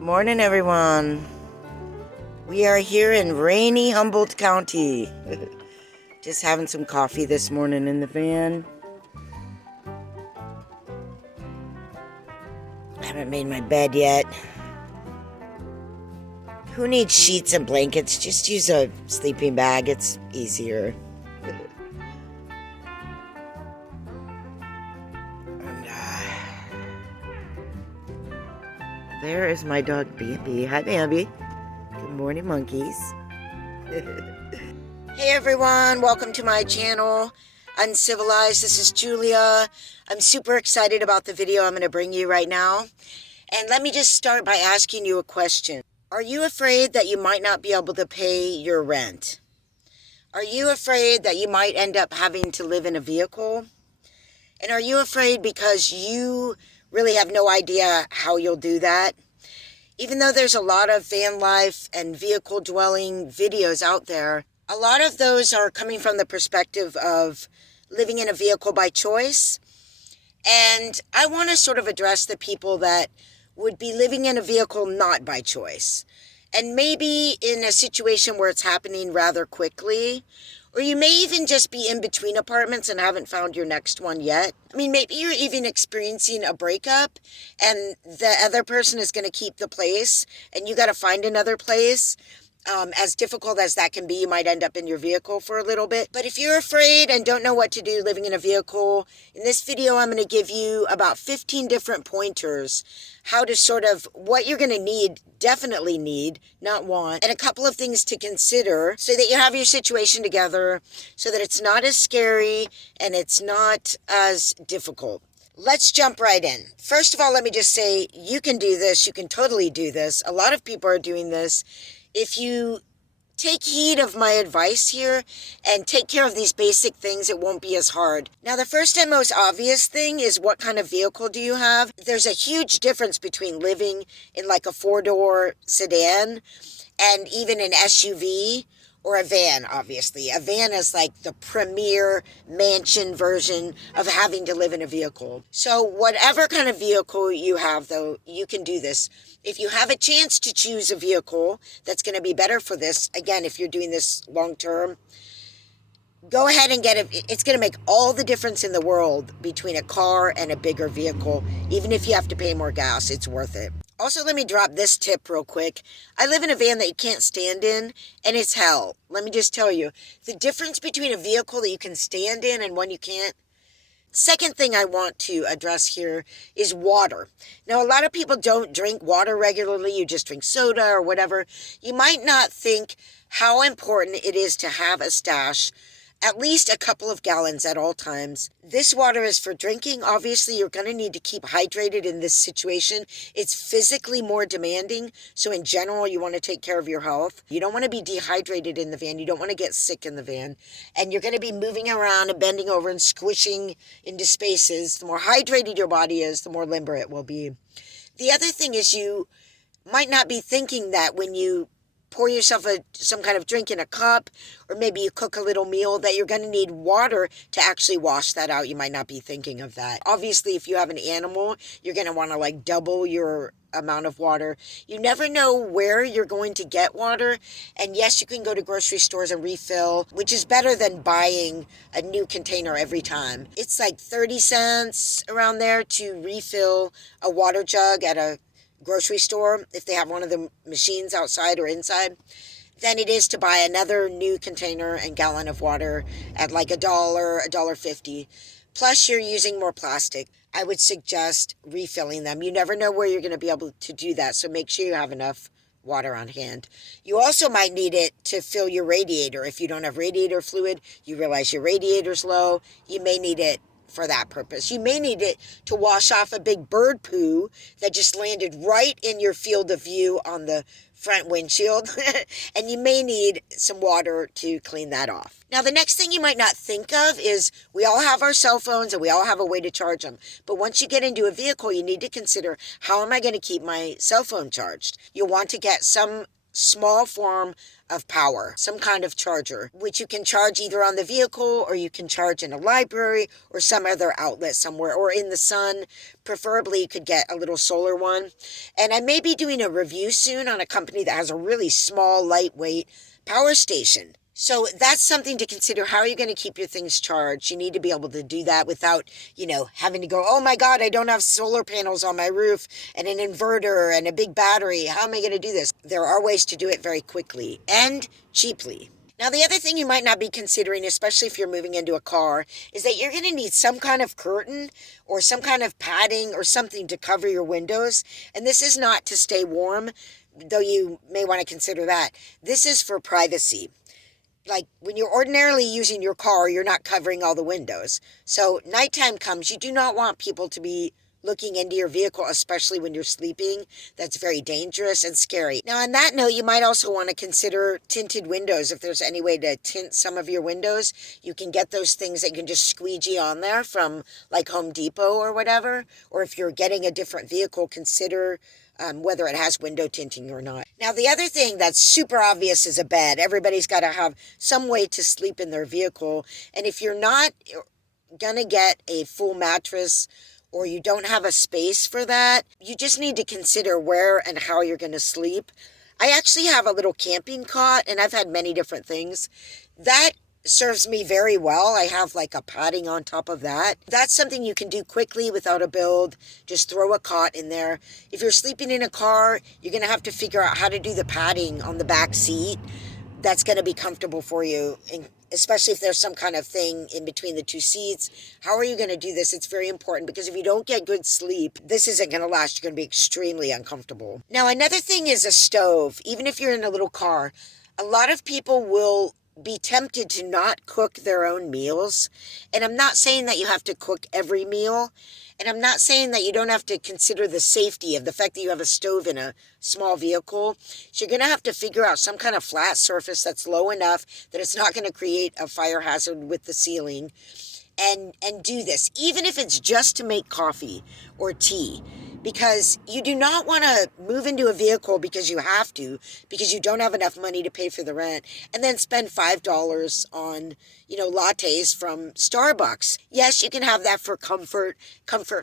Good morning, everyone. We are here in rainy Humboldt County. Just having some coffee this morning in the van. I haven't made my bed yet. Who needs sheets and blankets? Just use a sleeping bag. It's easier. There is my dog, Bambi. Hi, Bambi. Good morning, monkeys. Hey, everyone. Welcome to my channel, Uncivilized. This is Julia. I'm super excited about the video I'm going to bring you right now. And let me just start by asking you a question. Are you afraid that you might not be able to pay your rent? Are you afraid that you might end up having to live in a vehicle? And are you afraid because you really have no idea how you'll do that? Even though there's a lot of van life and vehicle dwelling videos out there, a lot of those are coming from the perspective of living in a vehicle by choice. And I want to sort of address the people that would be living in a vehicle not by choice. And maybe in a situation where it's happening rather quickly, or you may even just be in between apartments and haven't found your next one yet. I mean, maybe you're even experiencing a breakup and the other person is going to keep the place and you got to find another place. As difficult as that can be, you might end up in your vehicle for a little bit. But if you're afraid and don't know what to do living in a vehicle, in this video I'm going to give you about 15 different pointers how to sort of what you're going to need, definitely need, not want, and a couple of things to consider so that you have your situation together so that it's not as scary and it's not as difficult. Let's jump right in. First of all, let me just say you can do this. You can totally do this. A lot of people are doing this. If you take heed of my advice here and take care of these basic things, it won't be as hard. Now, the first and most obvious thing is what kind of vehicle do you have? There's a huge difference between living in like a four-door sedan and even an SUV or a van, obviously. A van is like the premier mansion version of having to live in a vehicle. So whatever kind of vehicle you have, though, you can do this. If you have a chance to choose a vehicle that's going to be better for this, again, if you're doing this long term, go ahead and get it. It's going to make all the difference in the world between a car and a bigger vehicle. Even if you have to pay more gas, it's worth it. Also, let me drop this tip real quick. I live in a van that you can't stand in, and it's hell. Let me just tell you, the difference between a vehicle that you can stand in and one you can't. Second thing I want to address here is water. Now, a lot of people don't drink water regularly. You just drink soda or whatever. You might not think how important it is to have a stash, at least a couple of gallons at all times. This water is for drinking. Obviously, you're going to need to keep hydrated in this situation. It's physically more demanding. So in general, you want to take care of your health. You don't want to be dehydrated in the van. You don't want to get sick in the van. And you're going to be moving around and bending over and squishing into spaces. The more hydrated your body is, the more limber it will be. The other thing is you might not be thinking that when you pour yourself some kind of drink in a cup, or maybe you cook a little meal, that you're going to need water to actually wash that out. You might not be thinking of that. Obviously, if you have an animal, you're going to want to like double your amount of water. You never know where you're going to get water. And yes, you can go to grocery stores and refill, which is better than buying a new container every time. It's like 30 cents around there to refill a water jug at a grocery store, if they have one of the machines outside or inside, than it is to buy another new container and gallon of water at like $1.50. Plus, you're using more plastic. I would suggest refilling them. You never know where you're going to be able to do that, so make sure you have enough water on hand. You also might need it to fill your radiator. If you don't have radiator fluid, you realize your radiator's low, you may need it for that purpose. You may need it to wash off a big bird poo that just landed right in your field of view on the front windshield. And you may need some water to clean that off. Now, the next thing you might not think of is we all have our cell phones and we all have a way to charge them. But once you get into a vehicle, you need to consider, how am I going to keep my cell phone charged? You'll want to get some small form of power, some kind of charger, which you can charge either on the vehicle or you can charge in a library or some other outlet somewhere or in the sun. Preferably, you could get a little solar one. And I may be doing a review soon on a company that has a really small, lightweight power station. So that's something to consider. How are you going to keep your things charged? You need to be able to do that without, having to go, oh my God, I don't have solar panels on my roof and an inverter and a big battery. How am I going to do this? There are ways to do it very quickly and cheaply. Now, the other thing you might not be considering, especially if you're moving into a car, is that you're going to need some kind of curtain or some kind of padding or something to cover your windows. And this is not to stay warm, though you may want to consider that. This is for privacy. Like when you're ordinarily using your car, you're not covering all the windows. So nighttime comes, you do not want people to be looking into your vehicle, especially when you're sleeping. That's very dangerous and scary. Now, on that note, you might also want to consider tinted windows. If there's any way to tint some of your windows, you can get those things that you can just squeegee on there from like Home Depot or whatever. Or if you're getting a different vehicle, consider whether it has window tinting or not. Now, the other thing that's super obvious is a bed. Everybody's got to have some way to sleep in their vehicle. And if you're not going to get a full mattress or you don't have a space for that, you just need to consider where and how you're going to sleep. I actually have a little camping cot, and I've had many different things. That serves me very well. I have like a padding on top of that. That's something you can do quickly without a build. Just throw a cot in there. If you're sleeping in a car, you're going to have to figure out how to do the padding on the back seat. That's going to be comfortable for you, and especially if there's some kind of thing in between the two seats. How are you going to do this? It's very important, because if you don't get good sleep, this isn't going to last. You're going to be extremely uncomfortable. Now, another thing is a stove. Even if you're in a little car, a lot of people will be tempted to not cook their own meals. And I'm not saying that you have to cook every meal. And I'm not saying that you don't have to consider the safety of the fact that you have a stove in a small vehicle. So you're going to have to figure out some kind of flat surface that's low enough that it's not going to create a fire hazard with the ceiling. And do this, even if it's just to make coffee or tea. Because you do not want to move into a vehicle because you have to, because you don't have enough money to pay for the rent, and then spend $5 on, lattes from Starbucks. Yes, you can have that for comfort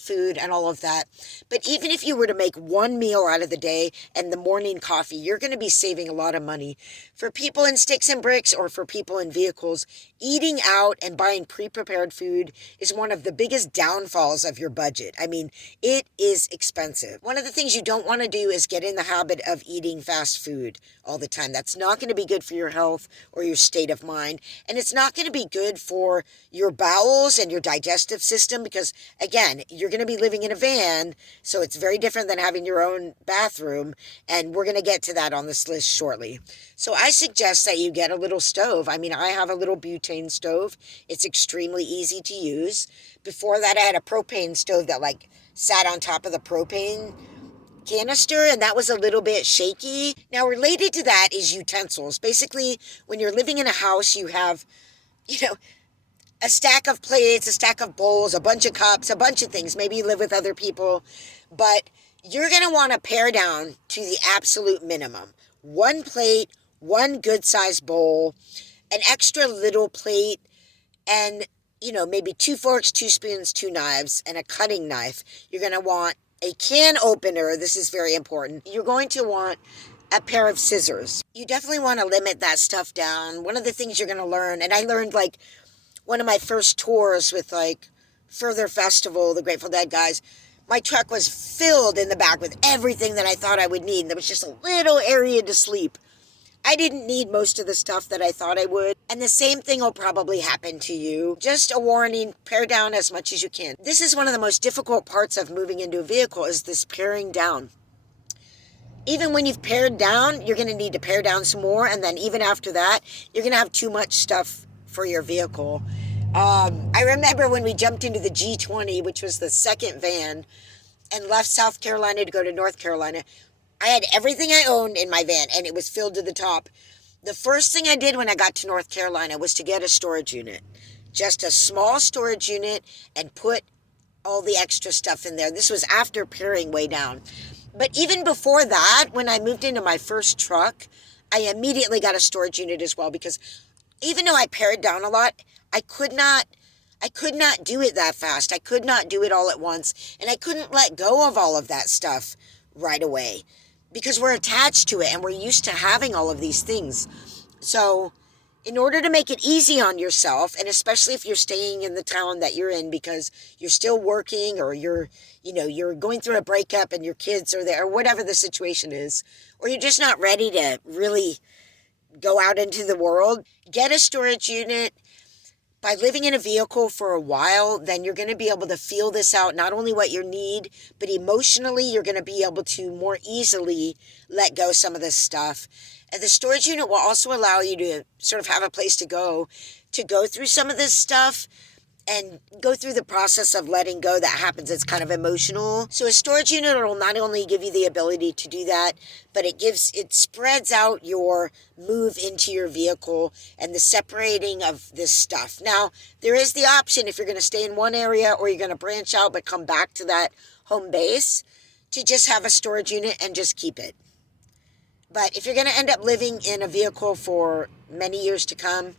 food and all of that. But even if you were to make one meal out of the day and the morning coffee, you're going to be saving a lot of money. For people in sticks and bricks or for people in vehicles, eating out and buying pre-prepared food is one of the biggest downfalls of your budget. I mean, it is expensive. One of the things you don't want to do is get in the habit of eating fast food all the time. That's not going to be good for your health or your state of mind. And it's not going to be good for your bowels and your digestive system, because, again, you're going to be living in a van, so it's very different than having your own bathroom. And we're going to get to that on this list shortly. So I suggest that you get a little stove. I mean, I have a little butane stove. It's extremely easy to use. Before that, I had a propane stove that sat on top of the propane canister, and that was a little bit shaky. Now, related to that is utensils. Basically, when you're living in a house, you have, a stack of plates, a stack of bowls, a bunch of cups, a bunch of things. Maybe you live with other people, but you're going to want to pare down to the absolute minimum. One plate, one good-sized bowl, an extra little plate, and maybe 2 forks, 2 spoons, 2 knives, and a cutting knife. You're going to want a can opener. This is very important. You're going to want a pair of scissors. You definitely want to limit that stuff down. One of the things you're going to learn, and I learned one of my first tours with Further Festival, the Grateful Dead guys, my truck was filled in the back with everything that I thought I would need. There was just a little area to sleep. I didn't need most of the stuff that I thought I would. And the same thing will probably happen to you. Just a warning, pare down as much as you can. This is one of the most difficult parts of moving into a vehicle, is this paring down. Even when you've pared down, you're going to need to pare down some more. And then even after that, you're going to have too much stuff for your vehicle. I remember when we jumped into the G20, which was the second van, and left South Carolina to go to North Carolina. I had everything I owned in my van, and it was filled to the top. The first thing I did when I got to North Carolina was to get a storage unit. Just a small storage unit, and put all the extra stuff in there. This was after paring way down. But even before that, when I moved into my first truck, I immediately got a storage unit as well, because even though I pared down a lot, I could not do it that fast. I could not do it all at once, and I couldn't let go of all of that stuff right away because we're attached to it and we're used to having all of these things. So in order to make it easy on yourself, and especially if you're staying in the town that you're in because you're still working, or you're going through a breakup and your kids are there, or whatever the situation is, or you're just not ready to really go out into the world, get a storage unit. By living in a vehicle for a while, then you're going to be able to feel this out, not only what you need, but emotionally, you're going to be able to more easily let go some of this stuff. And the storage unit will also allow you to sort of have a place to go through some of this stuff and go through the process of letting go that happens. It's kind of emotional. So a storage unit will not only give you the ability to do that, but it spreads out your move into your vehicle and the separating of this stuff. Now, there is the option, if you're going to stay in one area or you're going to branch out but come back to that home base, to just have a storage unit and just keep it. But if you're going to end up living in a vehicle for many years to come,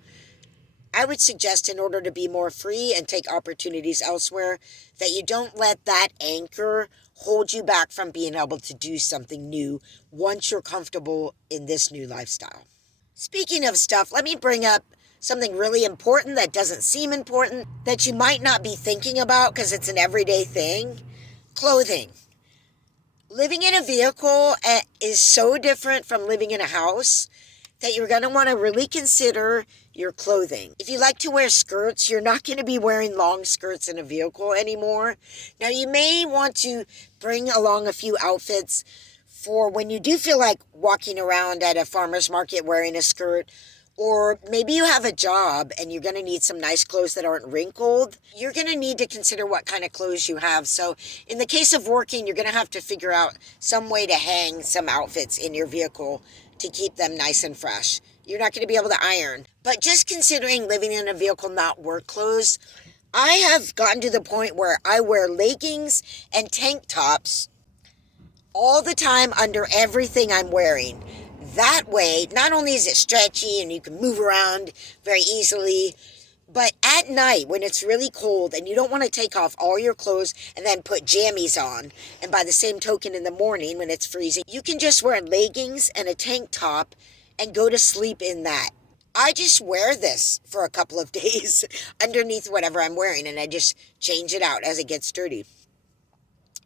I would suggest, in order to be more free and take opportunities elsewhere, that you don't let that anchor hold you back from being able to do something new once you're comfortable in this new lifestyle. Speaking of stuff, let me bring up something really important that doesn't seem important, that you might not be thinking about because it's an everyday thing. Clothing. Living in a vehicle is so different from living in a house that you're going to want to really consider your clothing. If you like to wear skirts, you're not going to be wearing long skirts in a vehicle anymore. Now, you may want to bring along a few outfits for when you do feel like walking around at a farmer's market wearing a skirt, or maybe you have a job and you're going to need some nice clothes that aren't wrinkled. You're going to need to consider what kind of clothes you have. So in the case of working, you're going to have to figure out some way to hang some outfits in your vehicle to keep them nice and fresh. You're not going to be able to iron. But just considering living in a vehicle, not work clothes, I have gotten to the point where I wear leggings and tank tops all the time under everything I'm wearing. That way, not only is it stretchy and you can move around very easily, but at night when it's really cold and you don't want to take off all your clothes and then put jammies on, and by the same token in the morning when it's freezing, you can just wear leggings and a tank top and go to sleep in that. I just wear this for a couple of days underneath whatever I'm wearing, and I just change it out as it gets dirty.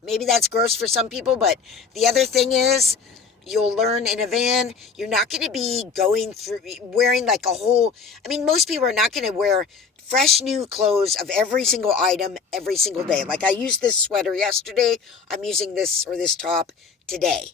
Maybe that's gross for some people, but the other thing is, you'll learn in a van, you're not going to be going through wearing like a whole, most people are not going to wear fresh new clothes of every single item every single day. Like I used this sweater yesterday, I'm using this top today.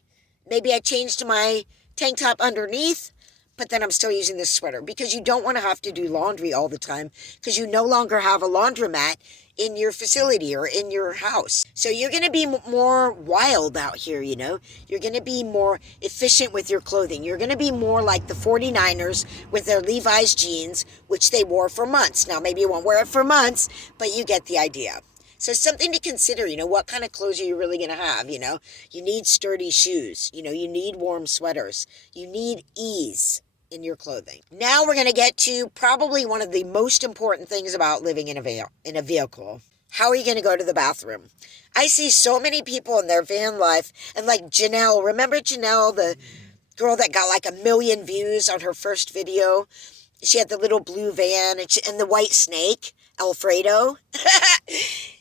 Maybe I changed my tank top underneath, but then I'm still using this sweater, because you don't want to have to do laundry all the time because you no longer have a laundromat in your facility or in your house. So you're going to be more wild out here, You're going to be more efficient with your clothing. You're going to be more like the 49ers with their Levi's jeans, which they wore for months. Now, maybe you won't wear it for months, but you get the idea. So something to consider, what kind of clothes are you really going to have, You need sturdy shoes, you need warm sweaters. You need ease in your clothing. Now we're going to get to probably one of the most important things about living in a vehicle. How are you going to go to the bathroom? I see so many people in their van life, and like Janelle, remember Janelle, the girl that got like 1 million views on her first video? She had the little blue van and the white snake, Alfredo.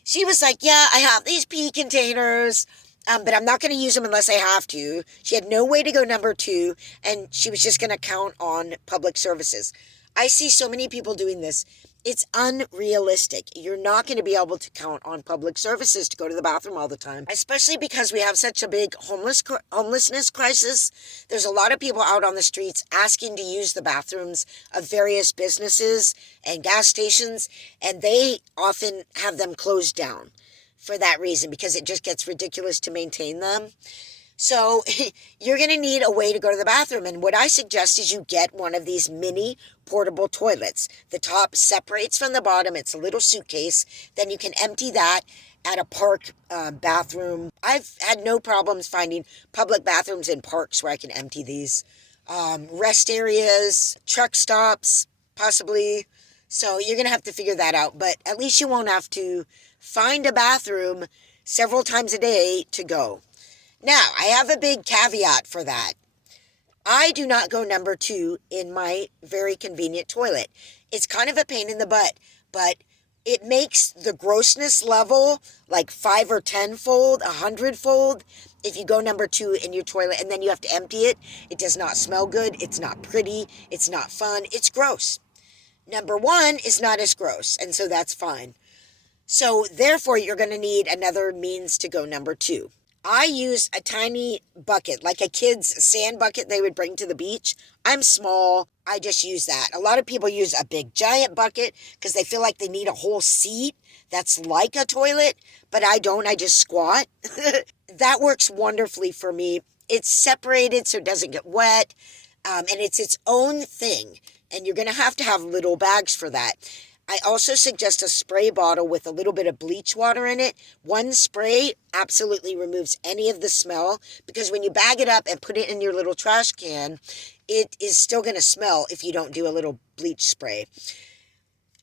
She was like, yeah, I have these pee containers, but I'm not going to use them unless I have to. She had no way to go number 2, and she was just going to count on public services. I see so many people doing this. It's unrealistic. You're not going to be able to count on public services to go to the bathroom all the time, especially because we have such a big homelessness crisis. There's a lot of people out on the streets asking to use the bathrooms of various businesses and gas stations, and they often have them closed down for that reason, because it just gets ridiculous to maintain them. So you're going to need a way to go to the bathroom. And what I suggest is you get one of these mini portable toilets. The top separates from the bottom. It's a little suitcase. Then you can empty that at a park bathroom. I've had no problems finding public bathrooms in parks where I can empty these. Rest areas, truck stops, possibly. So you're going to have to figure that out. But at least you won't have to find a bathroom several times a day to go. Now, I have a big caveat for that. I do not go number 2 in my very convenient toilet. It's kind of a pain in the butt, but it makes the grossness level like 5 or 10-fold, 100-fold if you go number 2 in your toilet and then you have to empty it. It does not smell good. It's not pretty. It's not fun. It's gross. Number 1 is not as gross, and so that's fine. So therefore, you're going to need another means to go number 2. I use a tiny bucket, like a kid's sand bucket they would bring to the beach. I'm small. I just use that. A lot of people use a big giant bucket because they feel like they need a whole seat that's like a toilet, but I don't. I just squat. That works wonderfully for me. It's separated so it doesn't get wet, and it's its own thing, and you're going to have little bags for that. I also suggest a spray bottle with a little bit of bleach water in it. One spray absolutely removes any of the smell, because when you bag it up and put it in your little trash can, it is still going to smell if you don't do a little bleach spray.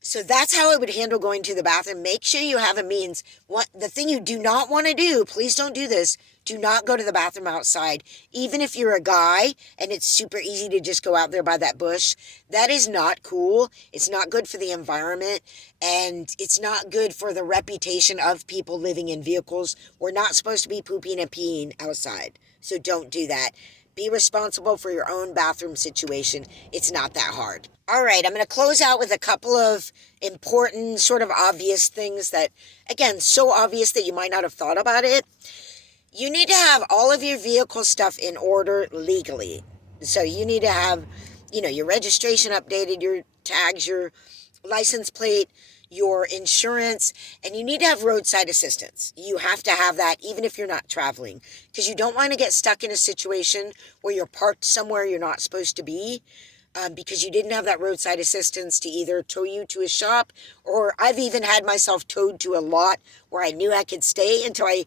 So that's how I would handle going to the bathroom. Make sure you have a means. The thing you do not want to do, please don't do this, do not go to the bathroom outside. Even if you're a guy and it's super easy to just go out there by that bush, that is not cool. It's not good for the environment, and it's not good for the reputation of people living in vehicles. We're not supposed to be pooping and peeing outside, so don't do that. Be responsible for your own bathroom situation. It's not that hard. All right, I'm going to close out with a couple of important, sort of obvious things that, again, so obvious that you might not have thought about it. You need to have all of your vehicle stuff in order legally. So you need to have, your registration updated, your tags, your license plate, your insurance, and you need to have roadside assistance. You have to have that even if you're not traveling, because you don't want to get stuck in a situation where you're parked somewhere you're not supposed to be, because you didn't have that roadside assistance to either tow you to a shop, or I've even had myself towed to a lot where I knew I could stay until I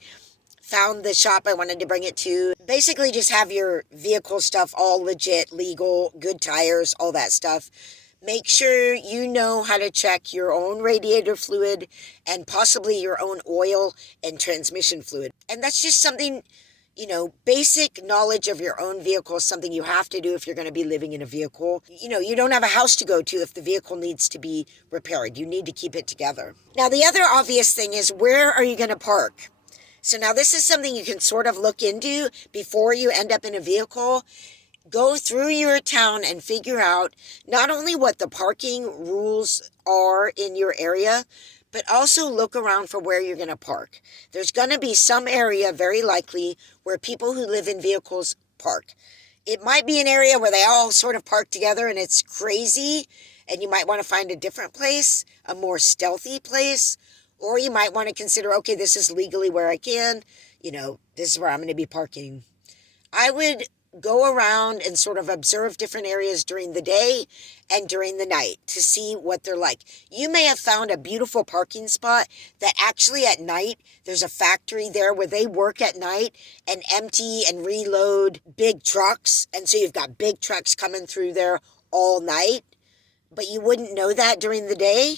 found the shop I wanted to bring it to. Basically, just have your vehicle stuff all legit, legal, good tires, all that stuff. Make sure you know how to check your own radiator fluid and possibly your own oil and transmission fluid. And that's just something, basic knowledge of your own vehicle is something you have to do if you're going to be living in a vehicle. You don't have a house to go to if the vehicle needs to be repaired. You need to keep it together. Now, the other obvious thing is, where are you going to park? So now this is something you can sort of look into before you end up in a vehicle. Go through your town and figure out not only what the parking rules are in your area, but also look around for where you're going to park. There's going to be some area, very likely, where people who live in vehicles park. It might be an area where they all sort of park together and it's crazy, and you might want to find a different place, a more stealthy place, or you might want to consider, okay, this is legally where I can, this is where I'm going to be parking. I would go around and sort of observe different areas during the day and during the night to see what they're like. You may have found a beautiful parking spot that actually at night, there's a factory there where they work at night and empty and reload big trucks. And so you've got big trucks coming through there all night, but you wouldn't know that during the day.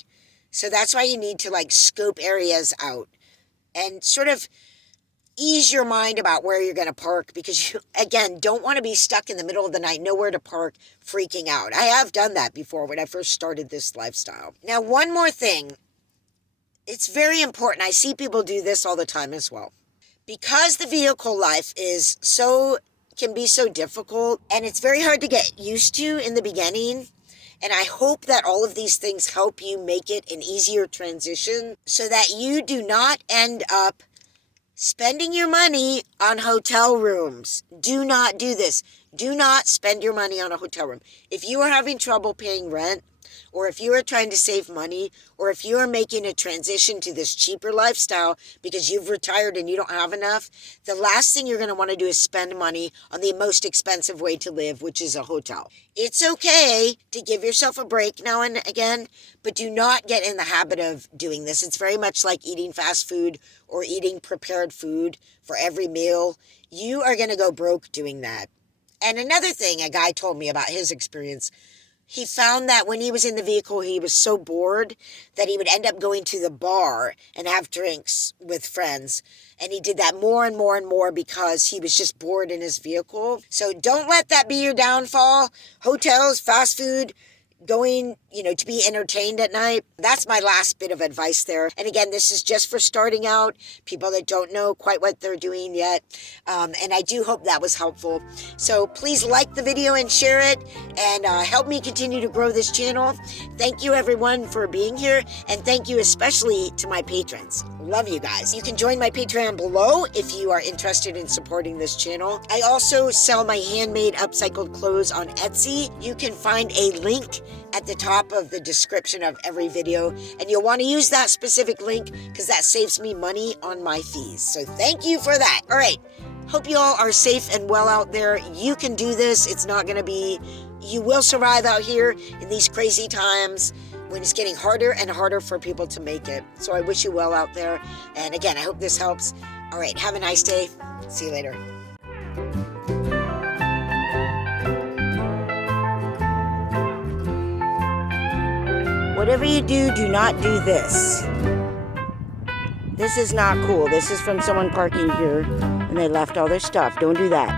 So that's why you need to scope areas out and sort of ease your mind about where you're going to park, because you, again, don't want to be stuck in the middle of the night, nowhere to park, freaking out. I have done that before when I first started this lifestyle. Now, one more thing. It's very important. I see people do this all the time as well. Because the vehicle life can be so difficult, and it's very hard to get used to in the beginning. And I hope that all of these things help you make it an easier transition so that you do not end up spending your money on hotel rooms. Do not do this. Do not spend your money on a hotel room. If you are having trouble paying rent, or if you are trying to save money, or if you are making a transition to this cheaper lifestyle because you've retired and you don't have enough, the last thing you're going to want to do is spend money on the most expensive way to live, which is a hotel. It's okay to give yourself a break now and again, but do not get in the habit of doing this. It's very much like eating fast food or eating prepared food for every meal. You are going to go broke doing that. And another thing a guy told me about his experience, he found that when he was in the vehicle, he was so bored that he would end up going to the bar and have drinks with friends. And he did that more and more and more because he was just bored in his vehicle. So don't let that be your downfall. Hotels, fast food, going, to be entertained at night. That's my last bit of advice there. And again, this is just for starting out, people that don't know quite what they're doing yet. And I do hope that was helpful. So please like the video and share it and help me continue to grow this channel. Thank you everyone for being here. And thank you especially to my patrons. Love you guys. You can join my Patreon below if you are interested in supporting this channel. I also sell my handmade upcycled clothes on Etsy. You can find a link at the top of the description of every video, and you'll want to use that specific link because that saves me money on my fees. So thank you for that. All right. Hope you all are safe and well out there. You can do this. It's not going to be, you will survive out here in these crazy times when it's getting harder and harder for people to make it. So I wish you well out there. And again, I hope this helps. All right. Have a nice day. See you later. Whatever you do, do not do this. This is not cool. This is from someone parking here and they left all their stuff. Don't do that.